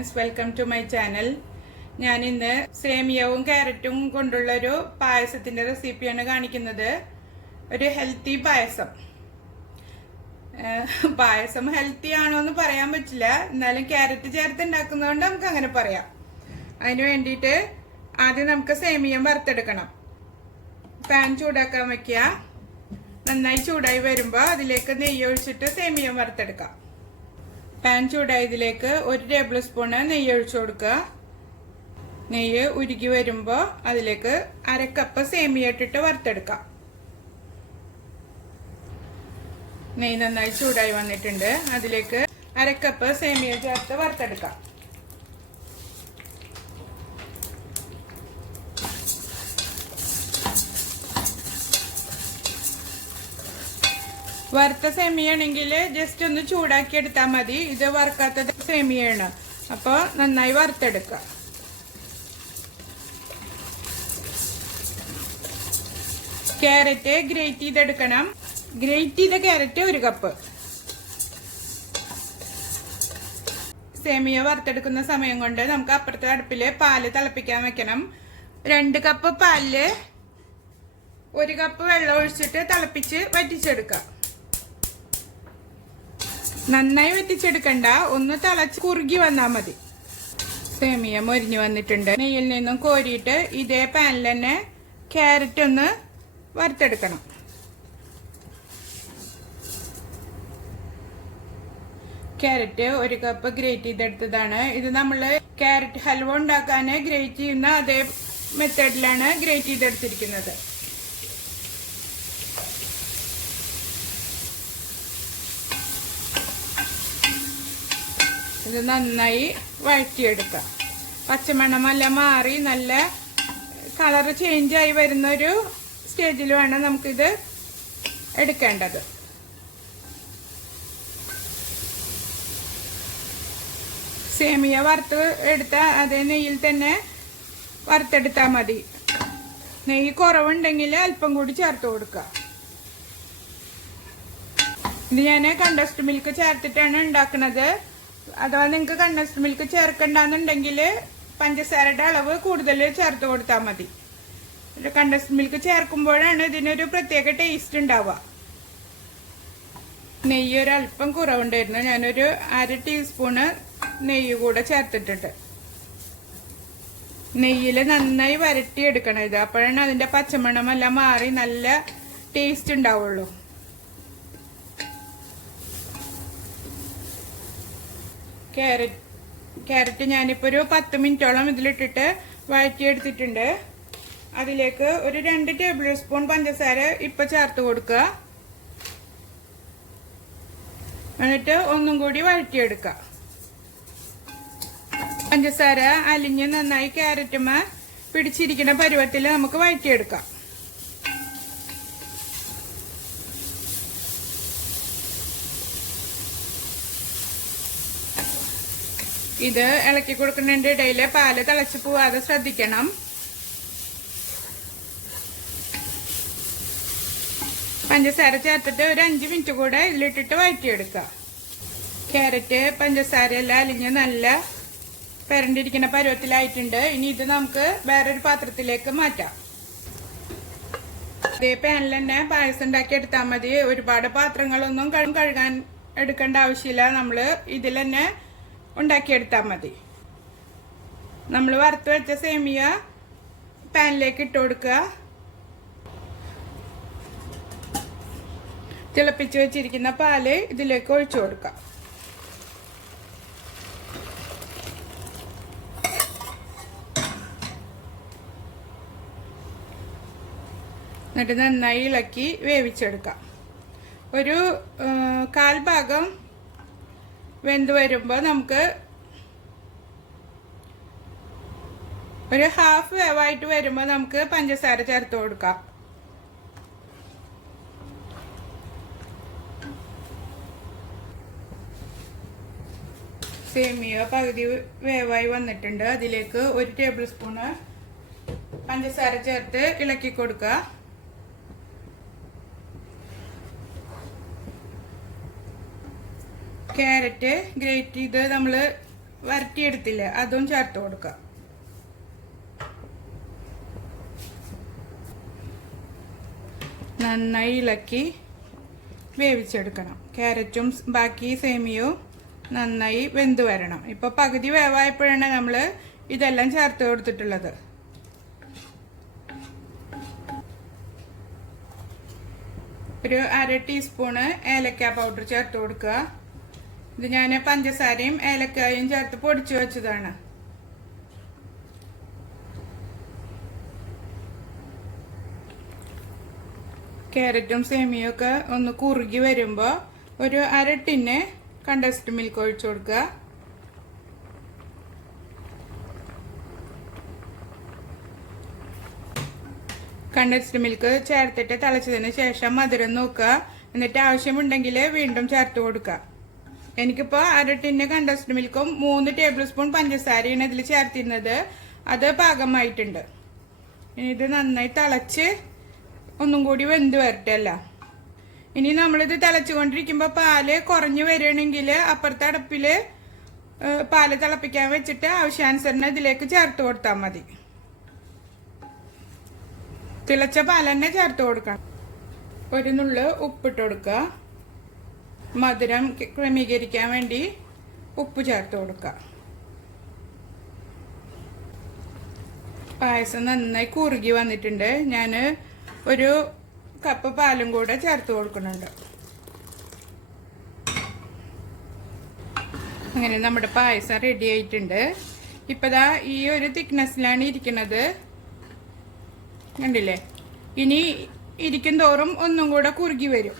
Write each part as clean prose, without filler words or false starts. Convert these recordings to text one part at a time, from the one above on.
friends, welcome to my channel. ഞാൻ ഇന്ന് സേമിയവും കാരറ്റും കൊണ്ടുള്ള ഒരു പായസത്തിന്റെ റെസിപ്പിയാണ് കാണിക്കുന്നത്. ഒരു ഹെൽത്തി പായസം. പായസം ഹെൽത്തി ആണോ എന്ന് പറയാൻ പറ്റില്ല, എന്നാലും കാരറ്റ് ചേർത്ത് ഉണ്ടാക്കുന്നതുകൊണ്ട് നമുക്ക് അങ്ങനെ പറയാം. അതിന് വേണ്ടിയിട്ട് ആദ്യം നമുക്ക് സേമിയം വറുത്തെടുക്കണം. പാൻ ചൂടാക്കാൻ വെക്കുക. നന്നായി ചൂടായി വരുമ്പോൾ അതിലേക്ക് നെയ്യ് ഒഴിച്ചിട്ട് സേമിയം വറുത്തെടുക്കാം. പാൻ ചൂടായതിലേക്ക് 1 ടേബിൾ സ്പൂണ് നെയ്യ് ഒഴിച്ചു കൊടുക്കുക. നെയ്യ് ഉരുകി വരുമ്പോൾ അതിലേക്ക് 1/2 കപ്പ് സേമിയ ഇട്ടിട്ട് വറുത്തെടുക്കാം. നെയ്യ് നന്നായി ചൂടായി വന്നിട്ടുണ്ട്. അതിലേക്ക് 1/2 കപ്പ് സേമിയ ചേർത്ത് വറുത്തെടുക്കാം. വറുത്ത സേമിയ ആണെങ്കിൽ ജസ്റ്റ് ഒന്ന് ചൂടാക്കി എടുത്താൽ മതി. ഇത് വറുക്കാത്ത സേമിയാണ്, അപ്പോൾ നന്നായി വറുത്തെടുക്കുക. ക്യാരറ്റ് ഗ്രേറ്റ് ചെയ്തെടുക്കണം. ഗ്രേറ്റ് ചെയ്ത ക്യാരറ്റ് 1 കപ്പ്. സേമിയ വറുത്തെടുക്കുന്ന സമയം കൊണ്ട് നമുക്ക് അപ്പുറത്തെ അടുപ്പില് പാല് തിളപ്പിക്കാൻ വെക്കണം. 2 കപ്പ് പാലില് 1 കപ്പ് വെള്ളം ഒഴിച്ചിട്ട് തിളപ്പിച്ച് വറ്റിച്ചെടുക്കാം. നന്നായി വറ്റിച്ചെടുക്കണ്ട, ഒന്ന് തിളച്ച് കുറുകി വന്നാൽ മതി. സേമിയ മൊരിഞ്ഞു വന്നിട്ടുണ്ട്. നെയ്യിൽ നിന്നും കോരിയിട്ട് ഇതേ പാനിൽ തന്നെ ക്യാരറ്റ് ഒന്ന് വറുത്തെടുക്കണം. ക്യാരറ്റ് 1 കപ്പ് ഗ്രേറ്റ് ചെയ്തെടുത്തതാണ്. ഇത് നമ്മൾ ക്യാരറ്റ് ഹൽവ ഉണ്ടാക്കാൻ ഗ്രേറ്റ് ചെയ്യുന്ന അതേ മെത്തേഡിലാണ് ഗ്രേറ്റ് ചെയ്തെടുത്തിരിക്കുന്നത്. ഇത് നന്നായി വഴറ്റിയെടുക്കാം. പച്ചമണമെല്ലാം മാറി നല്ല കളർ ചേഞ്ച് ആയി വരുന്ന ഒരു സ്റ്റേജിൽ വേണം നമുക്കിത് എടുക്കേണ്ടത്. സേമിയ വറുത്ത് എടുത്ത അതേ നെയ്യിൽ തന്നെ വറുത്തെടുത്താൽ മതി. നെയ്യ് കുറവുണ്ടെങ്കിൽ അല്പം കൂടി ചേർത്ത് കൊടുക്കുക. ഇത് ഞാൻ കണ്ടസ്ഡ് മിൽക്ക് ചേർത്തിട്ടാണ് ഉണ്ടാക്കുന്നത്. അഥവാ നിങ്ങൾക്ക് കണ്ടസ്ഡ് മിൽക്ക് ചേർക്കണ്ടെന്നുണ്ടെങ്കിൽ പഞ്ചസാരയുടെ അളവ് കൂടുതൽ ചേർത്ത് കൊടുത്താൽ മതി. കണ്ടസ്ഡ് മിൽക്ക് ചേർക്കുമ്പോഴാണ് ഇതിനൊരു പ്രത്യേക ടേസ്റ്റ് ഉണ്ടാവുക. നെയ്യ് ഒരല്പം കുറവുണ്ടായിരുന്നു. ഞാനൊരു 1/2 ടീസ്പൂണ് നെയ്യ് കൂടെ ചേർത്തിട്ടുണ്ട്. നെയ്യിൽ നന്നായി വരട്ടിയെടുക്കണം ഇത്. അപ്പോഴാണ് അതിന്റെ പച്ചമണമെല്ലാം മാറി നല്ല ടേസ്റ്റ് ഉണ്ടാവുള്ളൂ. ക്യാരറ്റ് ഞാനിപ്പോൾ ഒരു 10 മിനിറ്റോളം ഇതിലിട്ടിട്ട് വഴറ്റിയെടുത്തിട്ടുണ്ട്. അതിലേക്ക് ഒരു 2 ടേബിൾ സ്പൂൺ പഞ്ചസാര ഇപ്പൊ ചേർത്ത് കൊടുക്കുക. എന്നിട്ട് ഒന്നും കൂടി വഴറ്റിയെടുക്കുക. പഞ്ചസാര അലിഞ്ഞ് നന്നായി ക്യാരറ്റുമ പിടിച്ചിരിക്കുന്ന പരുവത്തിൽ നമുക്ക് വഴറ്റിയെടുക്കാം. ഇത് ഇളക്കി കൊടുക്കുന്നതിന്റെ ഇടയിൽ പാല് തിളച്ച് പോവാതെ ശ്രദ്ധിക്കണം. പഞ്ചസാര ചേർത്തിട്ട് ഒരു 5 മിനിറ്റ് കൂടെ ഇതിലിട്ടിട്ട് വഴറ്റിയെടുക്കുക. ക്യാരറ്റ് പഞ്ചസാര എല്ലാം അലിഞ്ഞ് നല്ല പെരണ്ടിരിക്കുന്ന പരുവത്തിലായിട്ടുണ്ട്. ഇനി ഇത് നമുക്ക് വേറൊരു പാത്രത്തിലേക്ക് മാറ്റാം. ഇതേ പാനിൽ തന്നെ പായസം ഉണ്ടാക്കി എടുത്താൽ മതി. ഒരുപാട് പാത്രങ്ങളൊന്നും കഴുകാൻ എടുക്കേണ്ട ആവശ്യമില്ല. നമ്മള് ഇതിൽ തന്നെ ഉണ്ടാക്കിയെടുത്താൽ മതി. നമ്മൾ വറുത്ത് വെച്ച സേമിയ പാനിലേക്ക് ഇട്ട് കൊടുക്കുക. തിളപ്പിച്ച് വെച്ചിരിക്കുന്ന പാല് ഇതിലേക്ക് ഒഴിച്ചു കൊടുക്കുക. എന്നിട്ട് നന്നായി ഇളക്കി വേവിച്ചെടുക്കാം. ഒരു 1/4 ഭാഗം വെന്ത് വരുമ്പോൾ നമുക്ക് ഒരു 1/2 വേവായിട്ട് വരുമ്പോൾ നമുക്ക് പഞ്ചസാര ചേർത്ത് കൊടുക്കാം. സേമിയ പകുതി വേവായി വന്നിട്ടുണ്ട്. അതിലേക്ക് 1 ടേബിൾ സ്പൂണ് പഞ്ചസാര ചേർത്ത് ഇളക്കി കൊടുക്കുക. ക്യാരറ്റ് ഗ്രേറ്റ് ചെയ്ത് നമ്മൾ വരട്ടിയെടുത്തില്ലേ അതും ചേർത്ത് കൊടുക്കുക. നന്നായി ഇളക്കി വേവിച്ചെടുക്കണം. ക്യാരറ്റും ബാക്കി സേമിയവും നന്നായി വെന്ത് വരണം. ഇപ്പോൾ പകുതി വേവായപ്പോഴാണ് നമ്മൾ ഇതെല്ലാം ചേർത്ത് കൊടുത്തിട്ടുള്ളത്. ഒരു 1/2 ടീസ്പൂണ് ഏലക്ക പൗഡർ ചേർത്ത് കൊടുക്കുക. ഇത് ഞാൻ പഞ്ചസാരയും ഏലക്കായും ചേർത്ത് പൊടിച്ചു വെച്ചതാണ്. ക്യാരറ്റും സേമിയയും ഒക്കെ ഒന്ന് കുറുകി വരുമ്പോൾ ഒരു 1/2 ടിന്ന് കണ്ടൻസ്ഡ് മിൽക്ക് ഒഴിച്ചു കൊടുക്കുക. കണ്ടൻസ്ഡ് മിൽക്ക് ചേർത്തിട്ട് തിളച്ചതിന് ശേഷം മധുരം നോക്കുക. എന്നിട്ട് ആവശ്യമുണ്ടെങ്കിൽ വീണ്ടും ചേർത്ത് കൊടുക്കുക. എനിക്കിപ്പോൾ 1/2 ടിന്ന് കണ്ടൻസ്ഡ് മിൽക്കും 3 ടേബിൾ സ്പൂൺ പഞ്ചസാരയാണ് ഇതിൽ ചേർത്തിരുന്നത്. അത് പാകമായിട്ടുണ്ട്. ഇനി ഇത് നന്നായി തിളച്ച് ഒന്നും കൂടി വെന്ത് വരട്ടല്ല. ഇനി നമ്മളിത് തിളച്ചുകൊണ്ടിരിക്കുമ്പോൾ പാല് കുറഞ്ഞു വരികയാണെങ്കിൽ അപ്പുറത്തെ അടുപ്പിൽ പാല് തിളപ്പിക്കാൻ വെച്ചിട്ട് ആവശ്യാനുസരണം ഇതിലേക്ക് ചേർത്ത് കൊടുത്താൽ മതി. തിളച്ച പാൽ തന്നെ ചേർത്ത് കൊടുക്കണം. ഒരു നുള്ള് ഉപ്പിട്ട് കൊടുക്കുക. മധുരം ക്രമീകരിക്കാൻ വേണ്ടി ഉപ്പ് ചേർത്ത് കൊടുക്കുക. പായസം നന്നായി കുറുകി വന്നിട്ടുണ്ട്. ഞാൻ ഒരു കപ്പ് പാലും കൂടെ ചേർത്ത് കൊടുക്കുന്നുണ്ട്. അങ്ങനെ നമ്മുടെ പായസം റെഡി ആയിട്ടുണ്ട്. ഇപ്പതാ ഈ ഒരു തിക്നെസ്സിലാണ് ഇരിക്കുന്നത്, കണ്ടില്ലേ? ഇനി ഇരിക്കും തോറും ഒന്നും കൂടെ കുറുകി വരും.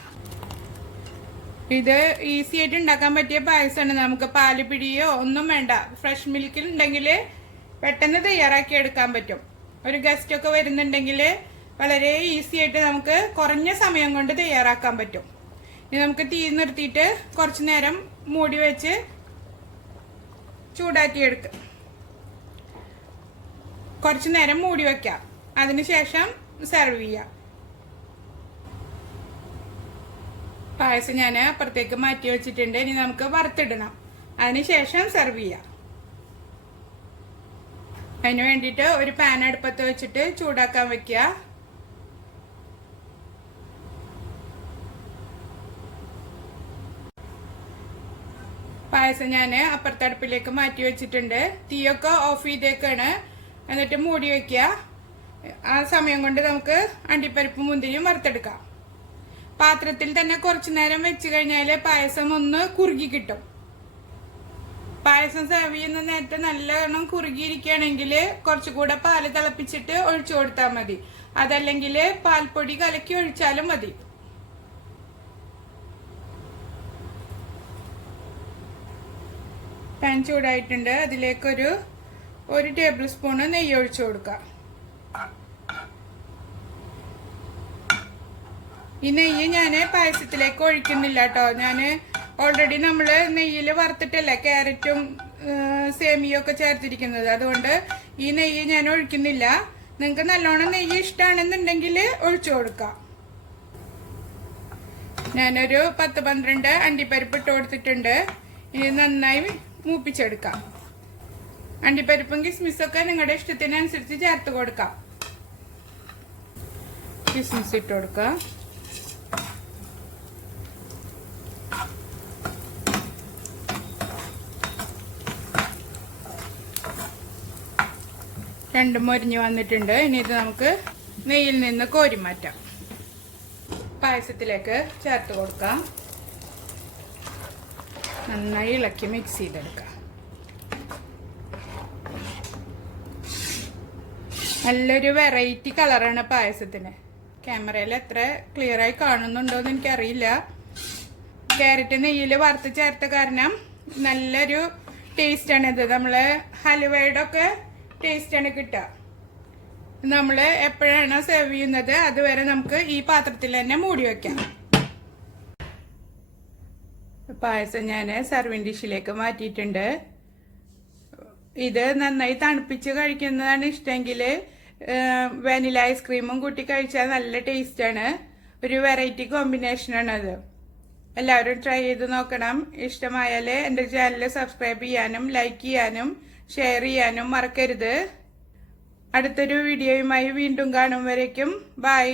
ഇത് ഈസി ആയിട്ട് ഉണ്ടാക്കാൻ പറ്റിയ പായസമാണ്. നമുക്ക് പാല് പിടിയോ ഒന്നും വേണ്ട. ഫ്രഷ് മിൽക്കിൽ ഉണ്ടെങ്കിൽ പെട്ടെന്ന് തയ്യാറാക്കി എടുക്കാൻ പറ്റും. ഒരു ഗസ്റ്റ് ഒക്കെ വരുന്നുണ്ടെങ്കിൽ വളരെ ഈസി ആയിട്ട് നമുക്ക് കുറഞ്ഞ സമയം കൊണ്ട് തയ്യാറാക്കാൻ പറ്റും. ഇനി നമുക്ക് തീ നിർത്തിയിട്ട് കുറച്ചു നേരം മൂടി വെച്ച് ചൂടാക്കി എടുക്കാം. കുറച്ചു നേരം മൂടി വെക്കാം. അതിനുശേഷം സെർവ് ചെയ്യാം. പായസം ഞാൻ അപ്പുറത്തേക്ക് മാറ്റി വെച്ചിട്ടുണ്ട്. ഇനി നമുക്ക് വറുത്തിടണം. അതിനുശേഷം സെർവ് ചെയ്യാം. അതിന് വേണ്ടിയിട്ട് ഒരു പാൻ അടുപ്പത്ത് വെച്ചിട്ട് ചൂടാക്കാൻ വെക്കുക. പായസം ഞാൻ അപ്പുറത്തെ അടുപ്പിലേക്ക് മാറ്റി വെച്ചിട്ടുണ്ട്. തീയൊക്കെ ഓഫ് ചെയ്തേക്കാണ്. എന്നിട്ട് മൂടി വെക്കുക. ആ സമയം കൊണ്ട് നമുക്ക് അണ്ടിപ്പരിപ്പ് മുന്തിരിയും വറുത്തെടുക്കാം. പാത്രത്തിൽ തന്നെ കുറച്ചു നേരം വെച്ച് കഴിഞ്ഞാൽ പായസം ഒന്ന് കുറുകി കിട്ടും. പായസം സെർവ് ചെയ്യുന്ന നേരത്തെ നല്ലോണം കുറുകിയിരിക്കുകയാണെങ്കിൽ കുറച്ചുകൂടെ പാല് തിളപ്പിച്ചിട്ട് ഒഴിച്ചു കൊടുത്താൽ മതി. അതല്ലെങ്കിൽ പാൽപ്പൊടി കലക്കി ഒഴിച്ചാലും മതി. പാൻ ചൂടായിട്ടുണ്ട്. അതിലേക്കൊരു 1 ടേബിൾ സ്പൂണ് നെയ്യ് ഒഴിച്ചു കൊടുക്കാം. ഈ നെയ്യ് ഞാൻ പായസത്തിലേക്ക് ഒഴിക്കുന്നില്ല കേട്ടോ. ഞാൻ ഓൾറെഡി നമ്മൾ നെയ്യിൽ വറുത്തിട്ടല്ലേ ക്യാരറ്റും സേമിയും ഒക്കെ ചേർത്തിരിക്കുന്നത്. അതുകൊണ്ട് ഈ നെയ്യ് ഞാൻ ഒഴിക്കുന്നില്ല. നിങ്ങൾക്ക് നല്ലോണം നെയ്യ് ഇഷ്ടമാണെന്നുണ്ടെങ്കിൽ ഒഴിച്ചു കൊടുക്കാം. ഞാനൊരു 10-12 അണ്ടിപ്പരിപ്പ് ഇട്ട് കൊടുത്തിട്ടുണ്ട്. ഇനി നന്നായി മൂപ്പിച്ചെടുക്കാം. അണ്ടിപ്പരിപ്പും കിസ്മിസൊക്കെ നിങ്ങളുടെ ഇഷ്ടത്തിനനുസരിച്ച് ചേർത്ത് കൊടുക്കാം. കിസ്മിസ് ഇട്ട് കൊടുക്കാം. രണ്ടും മൊരിഞ്ഞ് വന്നിട്ടുണ്ട്. ഇനി ഇത് നമുക്ക് നെയ്യിൽ നിന്ന് കോരി മാറ്റാം. പായസത്തിലേക്ക് ചേർത്ത് കൊടുക്കാം. നന്നായി ഇളക്കി മിക്സ് ചെയ്തെടുക്കാം. നല്ലൊരു വെറൈറ്റി കളറാണ് പായസത്തിന്. ക്യാമറയിൽ എത്ര ക്ലിയർ ആയി കാണുന്നുണ്ടോ എന്ന് എനിക്കറിയില്ല. ക്യാരറ്റ് നെയ്യിൽ വറുത്ത് ചേർത്ത കാരണം നല്ലൊരു ടേസ്റ്റാണിത്. നമ്മള് ഹലുവയുടെ ഒക്കെ ടേസ്റ്റാണ് കിട്ടുക. നമ്മൾ എപ്പോഴാണ് സെർവ് ചെയ്യുന്നത് അതുവരെ നമുക്ക് ഈ പാത്രത്തിൽ തന്നെ മൂടി വെക്കാം. പായസം ഞാൻ സർവിങ് ഡിഷിലേക്ക് മാറ്റിയിട്ടുണ്ട്. ഇത് നന്നായി തണുപ്പിച്ച് കഴിക്കുന്നതാണ് ഇഷ്ടമെങ്കിൽ വാനില ഐസ്ക്രീമും കൂട്ടി കഴിച്ചാൽ നല്ല ടേസ്റ്റാണ്. ഒരു വെറൈറ്റി കോമ്പിനേഷനാണ് അത്. എല്ലാവരും ട്രൈ ചെയ്ത് നോക്കണം. ഇഷ്ടമായാൽ എൻ്റെ ചാനൽ സബ്സ്ക്രൈബ് ചെയ്യാനും ലൈക്ക് ചെയ്യാനും ഷെയർ ചെയ്യാനും മറക്കരുത്. അടുത്തൊരു വീഡിയോയുമായി വീണ്ടും കാണും വരേക്കും ബൈ.